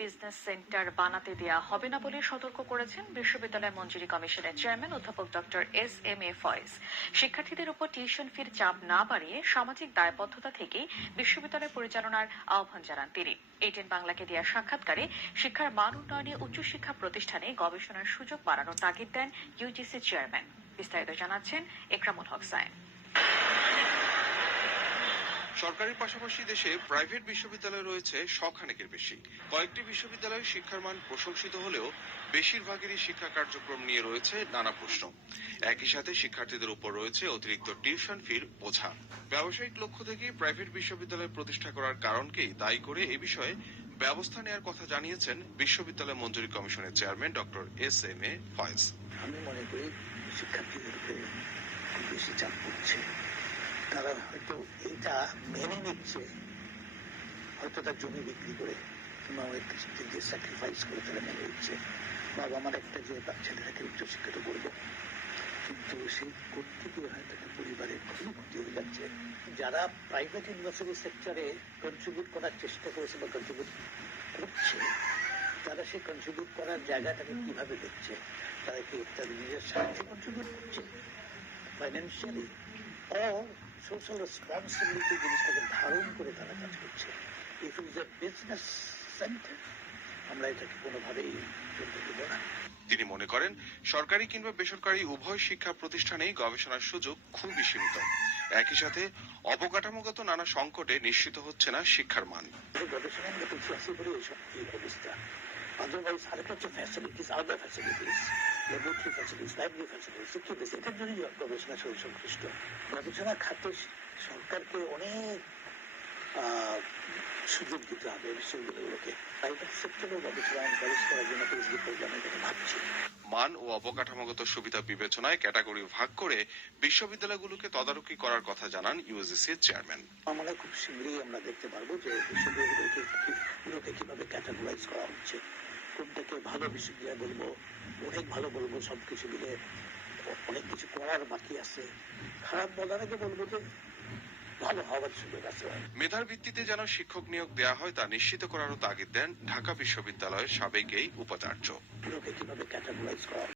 Business centre বানাতে দেয়া হবে না বলে সতর্ক করেছেন বিশ্ববিদ্যালয় মঞ্জুরি কমিশনের চেয়ারম্যান অধ্যাপক ডক্টর এস.এম.এ. ফয়েজ। শিক্ষার্থীদের উপর টিউশন ফির চাপ না বাড়িয়ে সামাজিক দায়বদ্ধতা থেকেই বিশ্ববিদ্যালয় পরিচালনার আহ্বান জানান তিনি। এটিএন বাংলাকে দেয়া সাক্ষাৎকারে শিক্ষার মান উন্নয়নে উচ্চশিক্ষা প্রতিষ্ঠানে গবেষণার সুযোগ বাড়ানোর তাগিদ দেন ইউজিসি চেয়ারম্যান। বিস্তারিত জানাচ্ছেন একরামুল হক সায়েম। সরকারির পাশাপাশি দেশে প্রাইভেট বিশ্ববিদ্যালয় রয়েছে শখানেকের বেশি। কয়েকটি বিশ্ববিদ্যালয়ের শিক্ষার মান প্রশংসিত হলেও বেশিরভাগেরই শিক্ষা কার্যক্রম নিয়ে রয়েছে নানা প্রশ্ন। একই সাথে শিক্ষার্থীদের উপর রয়েছে অতিরিক্ত টিউশন ফির বোঝা। ব্যবসায়িক লক্ষ্য থেকে প্রাইভেট বিশ্ববিদ্যালয় প্রতিষ্ঠা করার কারণকেই দায়ী করে এ বিষয়ে ব্যবস্থা নেওয়ার কথা জানিয়েছেন বিশ্ববিদ্যালয় মঞ্জুরি কমিশনের চেয়ারম্যান ডক্টর এস.এম.এ. ফয়েজ। আমি মনে করি শিক্ষার্থীদের উপরে খুব বেশি চাপ পড়ছে। তারা হয়তো এটা মেনে নিচ্ছে, হয়তো তার জমি বিক্রি করে কিংবা অনেক কিছু দিয়ে স্যাক্রিফাইস করে তারা মেনে নিচ্ছে, বাবা আমার একটা যে ছেলেটাকে উচ্চশিক্ষিত করবো, কিন্তু সেই করতে গিয়ে হয়তো একটা পরিবারের খুবই ক্ষতি হয়ে যাচ্ছে। যারা প্রাইভেট ইউনিভার্সিটি সেক্টরে কন্ট্রিবিউট করার চেষ্টা করেছে বা কন্ট্রিবিউট করছে, তারা সেই কন্ট্রিবিউট করার জায়গাটাকে কিভাবে দেখছে? তারা কি তাদের নিজের স্বার্থে কন্ট্রিবিউট করছে ফাইন্যান্সিয়ালি, ও সোশ্যাল রেসপন্সিবিলিটি জিনিসটাকে ধারণ করে তারা কাজ করছে? If it is a business centre, আমরা এটাকে কোনোভাবেই চলতে দেব না। তিনি মনে করেন সরকারি কিংবা বেসরকারি উভয় শিক্ষা প্রতিষ্ঠানেই গবেষণার সুযোগ খুবই সীমিত। একই সাথে অবকাঠামোগত নানা সংকটে নিশ্চিত হচ্ছে না শিক্ষার মান। গবেষণা আমরা পিছিয়ে আসি বলে এই অবস্থা। আদারওয়াইজ আরেকটা হচ্ছে facilities, other facilities, laboratory facilities, library facilities, শিক্ষা বেশি, এটার জন্যই গবেষণা সংশ্লিষ্ট। গবেষণা খাতে সরকারকে অনেক সুযোগ দিতে হবে বিশ্ববিদ্যালয়গুলোকে। প্রাইভেট সেক্টরেও গবেষণা এনকারেজ করার জন্য পিএইচডি প্রোগ্রামে ভাবছি। মান ও অবকাঠামোগত সুবিধা বিবেচনায় ক্যাটাগরি ভাগ করে বিশ্ববিদ্যালয়গুলোকে তদারকি করার কথা জানান ইউজিসির চেয়ারম্যান। আমরা খুব শীঘ্রই আমরা দেখতে পারবো যে বিশ্ববিদ্যালয়গুলোকে কিভাবে ক্যাটাগরাইজ করা হচ্ছে, কোনটাকে ভালো বিশ্ববিদ্যালয় বলবো, অনেক ভালো বলবো, সবকিছু মিলে অনেক কিছু করার বাকি আছে, খারাপ বলার আগে বলবো যে ভালো হওয়ার সুযোগ আছে। মেধার ভিত্তিতে যেন শিক্ষক নিয়োগ দেয়া হয় তা নিশ্চিত করারও তাগিদ দেন ঢাকা বিশ্ববিদ্যালয়ের সাবেক এই উপাচার্য। কিভাবে ক্যাটাগরাইজ করা